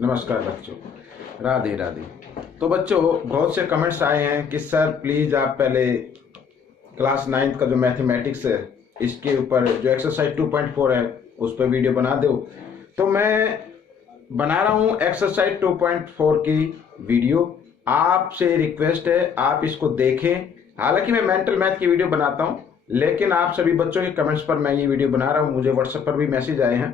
नमस्कार बच्चों, राधे राधे। तो बच्चों, बहुत से कमेंट्स आए हैं कि सर प्लीज़ आप पहले क्लास 9th का जो मैथमेटिक्स है इसके ऊपर जो एक्सरसाइज 2.4 है उस पर वीडियो बना दो। तो मैं बना रहा हूँ एक्सरसाइज 2.4 की वीडियो। आपसे रिक्वेस्ट है आप इसको देखें। हालांकि मैं मेंटल मैथ की वीडियो बनाता हूँ, लेकिन आप सभी बच्चों के कमेंट्स पर मैं ये वीडियो बना रहा हूँ। मुझे व्हाट्सएप पर भी मैसेज आए हैं।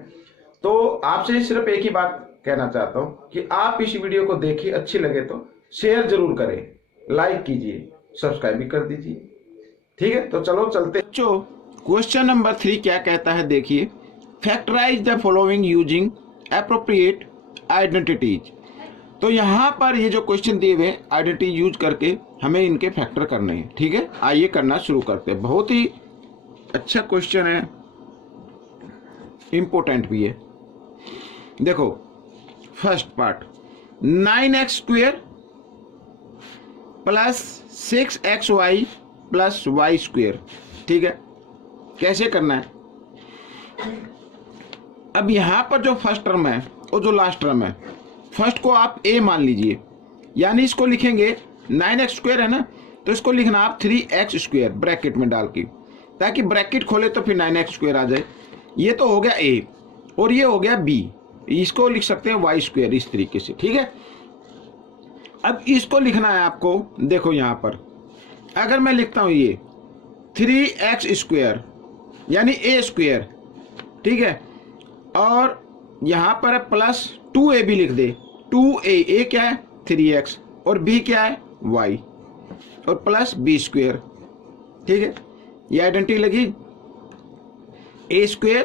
तो आपसे सिर्फ एक ही बात कहना चाहता हूँ कि आप इस वीडियो को देखिए, अच्छी लगे तो शेयर जरूर करें, लाइक कीजिए, सब्सक्राइब भी कर दीजिए। ठीक है, तो चलो चलते। बच्चों, क्वेश्चन नंबर 3 क्या कहता है देखिए। Factorise the following using appropriate identities. तो यहाँ पर ये जो क्वेश्चन दिए हुए आइडेंटिटी यूज करके हमें इनके फैक्टर करने हैं। ठीक है, आइए करना शुरू करते हैं। बहुत ही अच्छा क्वेश्चन है, इंपॉर्टेंट भी है। देखो first part, 9x² plus 6xy plus y²। ठीक है, कैसे करना है। अब यहां पर जो फर्स्ट टर्म है और जो लास्ट टर्म है, फर्स्ट को आप a मान लीजिए, यानी इसको लिखेंगे 9x² है ना, तो इसको लिखना आप 3x² ब्रैकेट में डाल के, ताकि ब्रैकेट खोले तो फिर 9x² आ जाए। ये तो हो गया a और ये हो गया b। इसको लिख सकते हैं y² इस तरीके से। ठीक है, अब इसको लिखना है आपको। देखो यहां पर अगर मैं लिखता हूं ये 3x² यानी a²। ठीक है, और यहां पर प्लस 2ab लिख दे। 2a क्या है 3x और b क्या है y और प्लस b²। ठीक है, ये आइडेंटिटी लगी। a²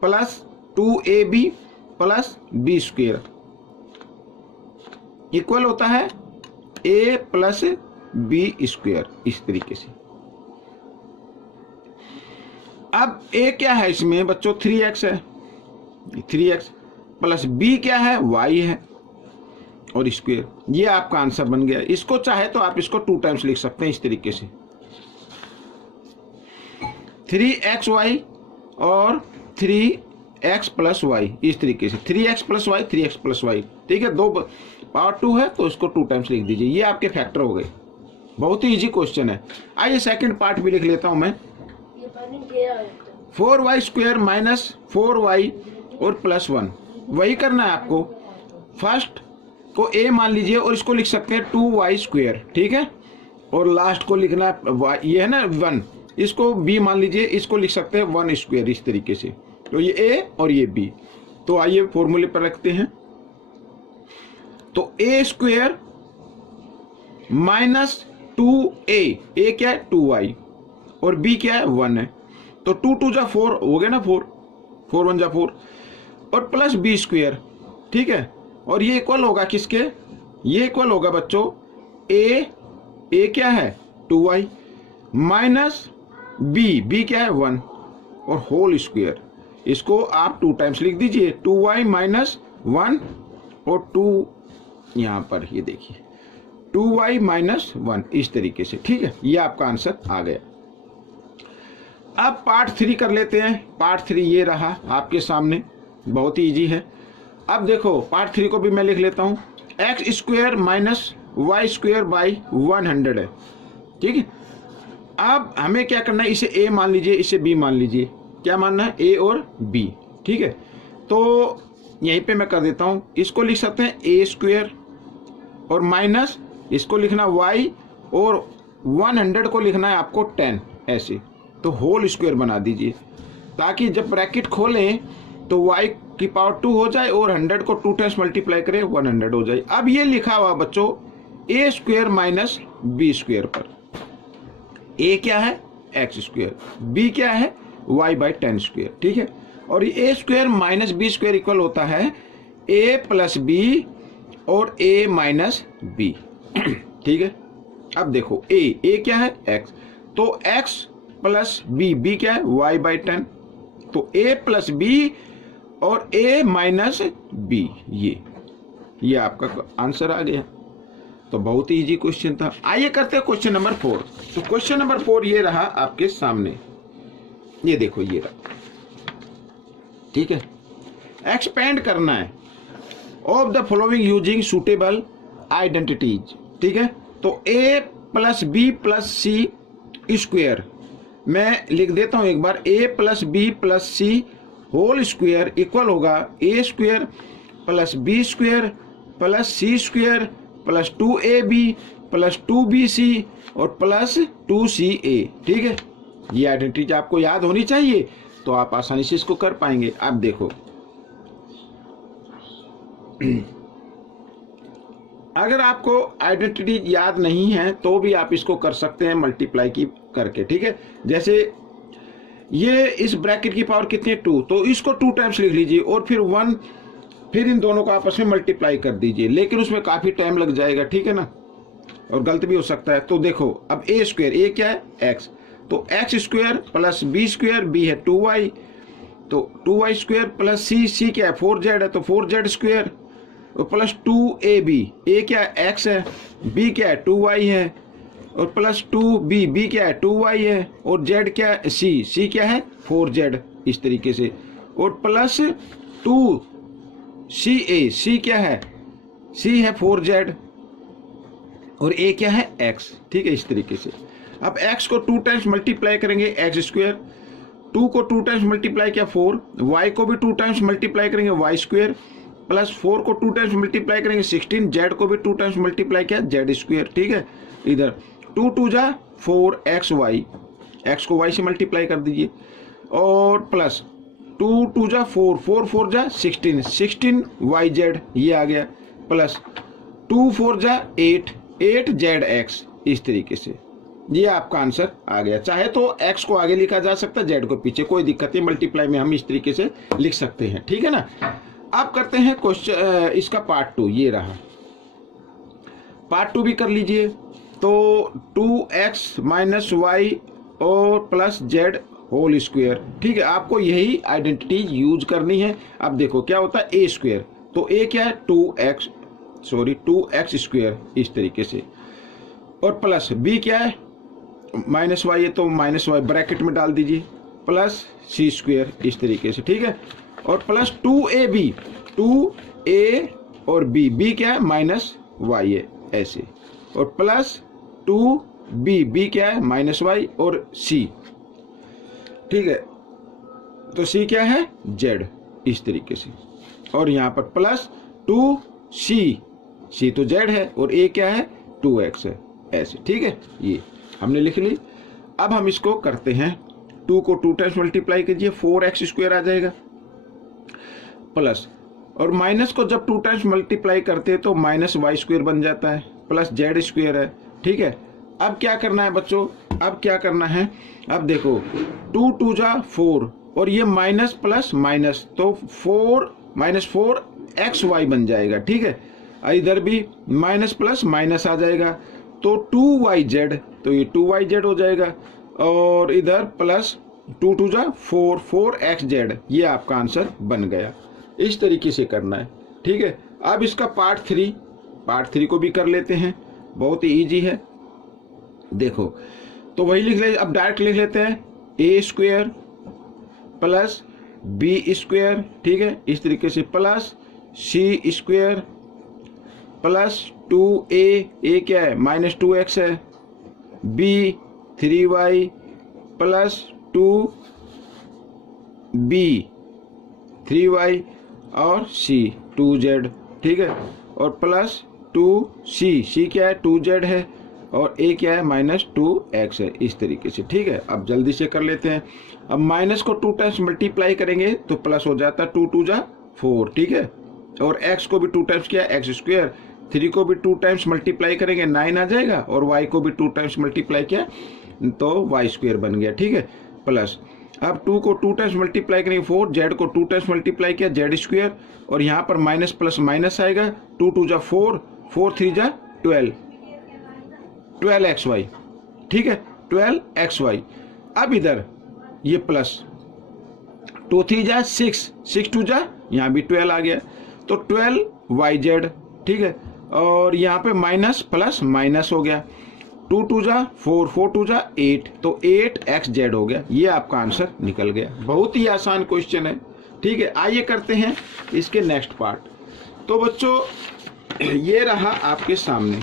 plus 2ab plus b² equal होता है a प्लस b²। इस तरीके से। अब a क्या है इसमें बच्चों 3x है, 3x प्लस b क्या है y है और स्क्वायर। ये आपका आंसर बन गया। इसको चाहे तो आप इसको 2 टाइम्स लिख सकते हैं इस तरीके से, 3xy और 3x प्लस y इस तरीके से। 3x plus y 3x plus y। ठीक है, 2 पावर 2 है तो इसको 2 टाइम्स लिख दीजिए। ये आपके फैक्टर हो गए। बहुत ही इजी क्वेश्चन है। आइए सेकंड पार्ट भी लिख लेता हूं मैं। 4y² माइनस 4y और प्लस 1। वही करना है आपको। फर्स्ट को a मान लीजिए और इसको लिख सकते हैं 2y²। ठीक है, और लास्ट को लिखना है ये है ना 1, इसको b मान लीजिए, इसको लिख सकते हैं 1² इस तरीके से। तो ये a और ये b। तो आइए फॉर्मूले पर रखते हैं। तो a² माइनस 2a क्या है 2y और b क्या है 1 है। तो 2 2 जा 4 हो गया ना, 4 1 जा 4 और प्लस b²। ठीक है, और ये इक्वल होगा किसके, ये इक्वल होगा बच्चों a क्या है 2y माइनस b क्या है 1 और होल स्क्वायर। इसको आप 2 टाइम्स लिख दीजिए, 2y माइनस 1 और 2 यहां पर ये देखिए 2y माइनस 1 इस तरीके से। ठीक है, ये आपका आंसर आ गया। अब पार्ट 3 कर लेते हैं। पार्ट 3 ये रहा आपके सामने, बहुत ही इजी है। अब देखो पार्ट 3 को भी मैं लिख लेता हूं। x² माइनस y² बाई 100 है। ठीक है, अब हमें क्या करना है, इसे a मान लीजिए, इसे b मान लीजिए। क्या मानना है a और b। ठीक है, तो यहीं पे मैं कर देता हूं। इसको लिख सकते हैं a² और माइनस इसको लिखना y और 100 को लिखना है आपको 10 ऐसे। तो होल स्क्वायर बना दीजिए, ताकि जब ब्रैकेट खोलें तो y की पावर 2 हो जाए और 100 को 2 टाइम्स मल्टीप्लाई करें 100 हो जाए। अब ये लिखा हुआ बच्चों a² माइनस b² पर। a क्या है x², b क्या है y बाई 10²। ठीक है, और ये a² माइनस b² इक्वल होता है a प्लस b और a माइनस b। ठीक है, अब देखो a क्या है x, तो x प्लस b क्या है y बाई 10। तो a प्लस b और a माइनस b, ये आपका आंसर आ गया। तो बहुत ही इजी क्वेश्चन था। आइए करते हैं क्वेश्चन नंबर 4। तो क्वेश्चन नंबर 4 ये रहा आपके सामने, ये देखो ये रहा। ठीक है, एक्सपेंड करना है of the following using suitable identities. ठीक है, तो A plus B plus C square, मैं लिख देता हूं एक बार, A plus B plus C whole square equal होगा A square plus B square plus C square plus 2ab plus 2bc और प्लस 2ca। ठीक है, ये आइडेंटिटी आपको याद होनी चाहिए, तो आप आसानी से इसको कर पाएंगे। आप देखो अगर आपको आइडेंटिटी याद नहीं है तो भी आप इसको कर सकते हैं मल्टीप्लाई की करके। ठीक है, जैसे ये इस ब्रैकेट की पावर कितनी है 2, तो इसको 2 टाइम्स लिख लीजिए और फिर 1, फिर इन दोनों को आपस में मल्टीप्लाई कर दीजिए, लेकिन उसमें काफी टाइम लग जाएगा। ठीक है ना, और गलत भी हो सकता है। तो देखो अब ए स्क्वायर, ए क्या है एक्स, तो X square plus B square, B है 2y, तो 2y स्क्वायर प्लस सी, सी क्या है 4z है तो 4z स्क्वायर और प्लस 2ab, ए क्या है एक्स है, बी क्या है 2y है और प्लस 2b, बी क्या है 2y है और z क्या है सी, सी क्या है 4z, इस तरीके से, और प्लस 2ca, सी क्या है, सी है 4z और a क्या है x। ठीक है, इस तरीके से। अब x को 2 टाइम्स मल्टीप्लाई करेंगे एक्स स्क्वायर, 2 को 2 टाइम्स मल्टीप्लाई किया 4, y को भी 2 टाइम्स मल्टीप्लाई करेंगे y स्क्वायर प्लस 4 को 2 टाइम्स मल्टीप्लाई करेंगे 16, z को भी 2 टाइम्स मल्टीप्लाई किया z स्क्वायर। ठीक है, इधर 2 2 जा 4 xy, x को y से मल्टीप्लाई कर दीजिए और प्लस 2 2 जा 4, 4 4 जा 16, 16 yz ये आ गया प्लस 2 4 जा 8, 8 zx, इस तरीके से ये आपका आंसर आ गया। चाहे तो x को आगे लिखा जा सकता है, z को पीछे, कोई दिक्कत नहीं, मल्टीप्लाई में हम इस तरीके से लिख सकते हैं। ठीक है ना, अब करते हैं क्वेश्चन इसका पार्ट 2, ये रहा पार्ट 2 भी कर लीजिए। तो 2x माइनस वाई और प्लस जेड होल स्क्वायर। ठीक है, आपको यही आइडेंटिटी यूज करनी है। अब देखो क्या होता है ए स्क्वायर, तो ए क्या है 2x स्क्वायर, इस तरीके से, और प्लस बी क्या है माइनस वाई है तो माइनस वाई ब्रैकेट में डाल दीजिए प्लस सी स्क्वायर, इस तरीके से। ठीक है, और प्लस 2ab, 2a और b क्या है माइनस वाई है ऐसे, और प्लस 2b, b क्या है माइनस वाई और c। ठीक है, तो c क्या है z, इस तरीके से, और यहाँ पर प्लस 2c, c तो z है और a क्या है 2x है ऐसे। ठीक है, ये हमने लिख ली। अब हम इसको करते हैं, 2 को 2 टाइम्स मल्टीप्लाई कीजिए 4x स्क्वायर आ जाएगा प्लस, और माइनस को जब 2 टाइम्स मल्टीप्लाई करते हैं तो माइनस वाई स्क्वायर बन जाता है प्लस जेड स्क्वायर है। ठीक है, अब क्या करना है बच्चों, अब क्या करना है, अब देखो 2 2 जा 4 और ये माइनस प्लस माइनस तो 4 माइनस 4 एक्स वाई बन जाएगा। ठीक है, इधर भी माइनस प्लस माइनस आ जाएगा तो 2yz, तो ये 2yz हो जाएगा, और इधर प्लस 2 2 जा 4 4xz, ये आपका आंसर बन गया। इस तरीके से करना है। ठीक है, अब इसका पार्ट 3 को भी कर लेते हैं, बहुत ही इजी है। देखो तो वही लिख ले, अब डायरेक्ट लिख लेते हैं ए स्क्वायर प्लस बी स्क्वायर। ठीक है, इस तरीके से plus C square plus 2a क्या है माइनस 2x है, b 3y plus 2b 3y और c 2z। ठीक है, और प्लस 2c क्या है 2z है और a क्या है माइनस 2x है, इस तरीके से। ठीक है, अब जल्दी से कर लेते हैं। अब माइनस को 2 टाइम्स मल्टीप्लाई करेंगे तो प्लस हो जाता है 2 2 जा 4। ठीक है, और x को भी 2 टाइम्स किया एक्स स्क्वायर, 3 को भी 2 टाइम्स मल्टीप्लाई करेंगे 9 आ जाएगा, और y को भी 2 टाइम्स मल्टीप्लाई किया तो वाई स्क्वायर बन गया। ठीक है, प्लस अब 2 को 2 टाइम्स मल्टीप्लाई करेंगे 4, z को 2 टाइम्स मल्टीप्लाई किया जेड स्क्वायर, और यहाँ पर माइनस प्लस माइनस आएगा 2 2 जा 4 4 3 जा 12xy। ठीक है, 12xy। अब इधर ये प्लस 2 3 जा 6 6 2 जा, यहाँ भी 12 आ गया तो 12yz। ठीक है, और यहाँ पे माइनस प्लस माइनस हो गया, 2 2 जा 4 4 2 जा 8, तो 8xz हो गया। ये आपका आंसर निकल गया। बहुत ही आसान क्वेश्चन है। ठीक है, आइए करते हैं इसके नेक्स्ट पार्ट। तो बच्चों ये रहा आपके सामने,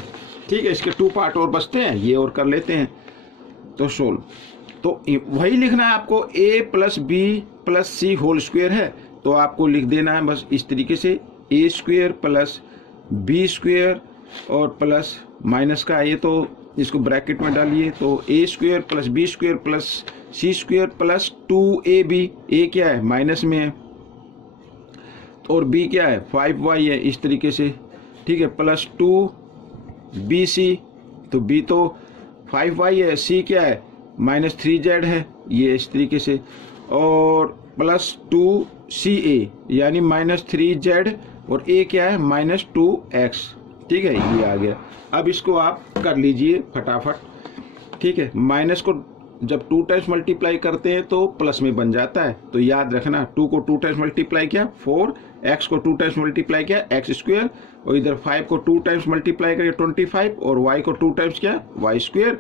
ठीक है। इसके 2 पार्ट और बचते हैं, ये और कर लेते हैं। तो सोल्व, तो वही लिखना है आपको, a plus B plus C whole square है, तो आपको लिख देना है बस इस तरीके से, a square plus B square और प्लस माइनस का ये, तो इसको ब्रैकेट में डालिए, तो a square plus B square plus C square plus 2ab, a क्या है माइनस में है और b क्या है 5y है, इस तरीके से, ठीक है, प्लस 2bc, तो b तो 5y है, c क्या है माइनस 3z है, ये इस तरीके से, और प्लस 2ca यानी माइनस 3z और a क्या है माइनस 2x, ठीक है, ये आ गया। अब इसको आप कर लीजिए फटाफट, ठीक है। माइनस को जब 2 टाइम्स मल्टीप्लाई करते हैं तो प्लस में बन जाता है, तो याद रखना 2 को 2 टाइम्स मल्टीप्लाई किया 4, x को 2 टाइम्स मल्टीप्लाई किया x स्क्वायर, और इधर 5 को 2 टाइम्स मल्टीप्लाई करिए 25, और y को 2 टाइम्स किया y स्क्वायर,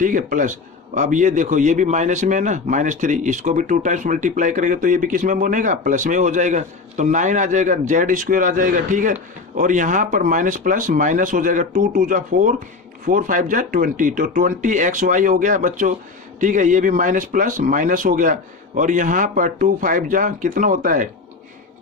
ठीक है, प्लस। अब ये देखो ये भी माइनस में है ना, -3, इसको भी 2 टाइम्स मल्टीप्लाई करेंगे तो ये भी किस में बनेगा, प्लस में हो जाएगा, तो 9 आ जाएगा, z स्क्वायर आ जाएगा, ठीक है। और यहाँ पर माइनस प्लस माइनस हो जाएगा, 2 2 जा 4, 4 5 जा 20, तो 20xy हो गया बच्चों, ठीक है। ये भी माइनस प्लस माइनस हो गया, और यहाँ पर 2 5 जा कितना होता है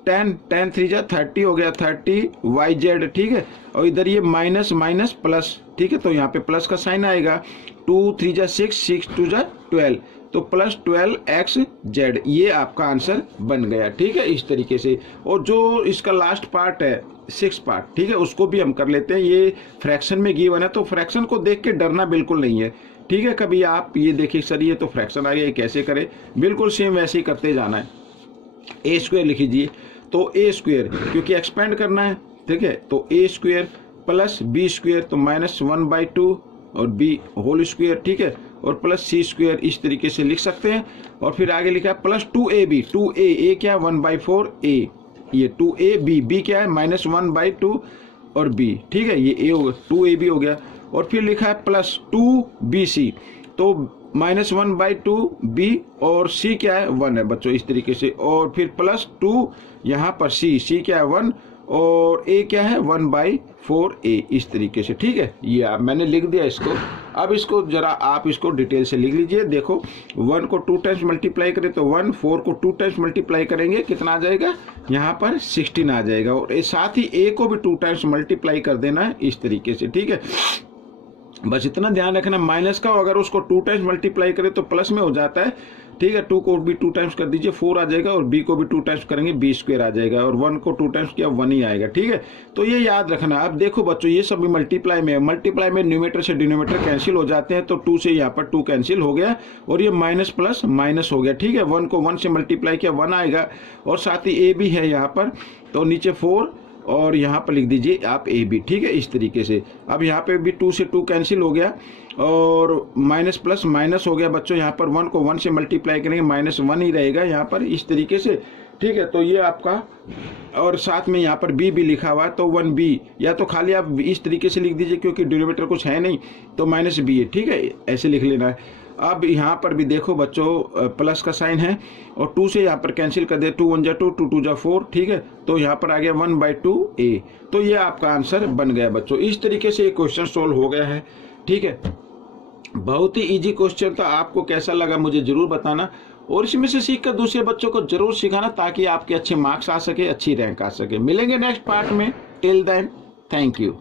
10, 10 3 जा 30 हो गया, 30yz, ठीक है। और इधर ये माइनस माइनस प्लस, ठीक है, तो यहाँ पे प्लस का साइन आएगा, 2 3 जा 6, 6 2 जा 12, तो प्लस 12xz, ये आपका आंसर बन गया, ठीक है, इस तरीके से। और जो इसका लास्ट पार्ट है 6 पार्ट, ठीक है, उसको भी हम कर लेते हैं। ये फ्रैक्शन में गिवन है, तो फ्रैक्शन को देख के डरना बिल्कुल नहीं है, ठीक है। कभी आप ये देखिए सर ये तो फ्रैक्शन आ गया, ये कैसे करें, बिल्कुल सेम वैसे ही करते जाना है। a स्क्वायर लिख लीजिए, तो a स्क्वायर क्योंकि एक्सपेंड करना है, ठीक है, तो a square plus B square, तो -1/2 और b होल स्क्वायर, ठीक है, और प्लस सी स्क्वायर, इस तरीके से लिख सकते हैं। और फिर आगे लिखा है प्लस 2ab, 2a क्या है 1/4a, ये 2ab, b क्या है -1/2 और b, ठीक है, ये a होगा, 2ab हो गया। और फिर लिखा है प्लस 2bc, तो -1/2b और c क्या है 1 है बच्चों, इस तरीके से। और फिर प्लस 2 यहाँ पर c क्या है 1 और a क्या है 1/4a, इस तरीके से, ठीक है। ये आप मैंने लिख दिया इसको। अब इसको जरा आप इसको डिटेल से लिख लीजिए। देखो 1 को 2 टाइम्स मल्टीप्लाई करें तो 1, 4 को 2 टाइम्स मल्टीप्लाई करेंगे कितना आ जाएगा, यहाँ पर 16 आ जाएगा। और साथ ही a को भी 2 टाइम्स मल्टीप्लाई कर देना है, इस तरीके से, ठीक है। बस इतना ध्यान रखना, माइनस का अगर उसको 2 टाइम्स मल्टीप्लाई करें तो प्लस में हो जाता है, ठीक है। 2 को भी 2 टाइम्स कर दीजिए 4 आ जाएगा, और b को भी 2 टाइम्स करेंगे b स्क्वायर आ जाएगा, और 1 को 2 टाइम्स किया 1 ही आएगा, ठीक है। तो ये याद रखना। अब देखो बच्चों ये सब भी मल्टीप्लाई में है, मल्टीप्लाई में न्यूमेरेटर से डिनोमिनेटर कैंसिल हो जाते हैं, तो 2 से यहाँ पर 2 कैंसिल हो गया, और ये माइनस प्लस माइनस हो गया, ठीक है। 1 को 1 से मल्टीप्लाई किया 1 आएगा, और साथ ही a भी है यहाँ पर, तो नीचे 4 और यहाँ पर लिख दीजिए आप ए बी, ठीक है, इस तरीके से। अब यहाँ पे भी 2 से 2 कैंसिल हो गया, और माइनस प्लस माइनस हो गया बच्चों, यहाँ पर 1 को 1 से मल्टीप्लाई करेंगे -1 ही रहेगा यहाँ पर, इस तरीके से, ठीक है। तो ये आपका, और साथ में यहाँ पर b भी लिखा हुआ है, तो 1b, या तो खाली आप इस तरीके से लिख दीजिए क्योंकि डिनोमिनेटर कुछ है नहीं, तो -b है, ठीक है, ऐसे लिख लेना है। अब यहाँ पर भी देखो बच्चों प्लस का साइन है, और 2 से यहाँ पर कैंसिल कर दे, 2 1 जा 2, 2 2 जा 4, ठीक है, तो यहाँ पर आ गया 1/2a, तो ये आपका आंसर बन गया बच्चों। इस तरीके से ये क्वेश्चन सोल्व हो गया है, ठीक है। बहुत ही इजी क्वेश्चन था, आपको कैसा लगा मुझे जरूर बताना, और इसमें से सीखकर दूसरे बच्चों को जरूर सिखाना, ताकि आपके अच्छे मार्क्स आ सके, अच्छी रैंक आ सके। मिलेंगे नेक्स्ट पार्ट में, टिल देन थैंक यू।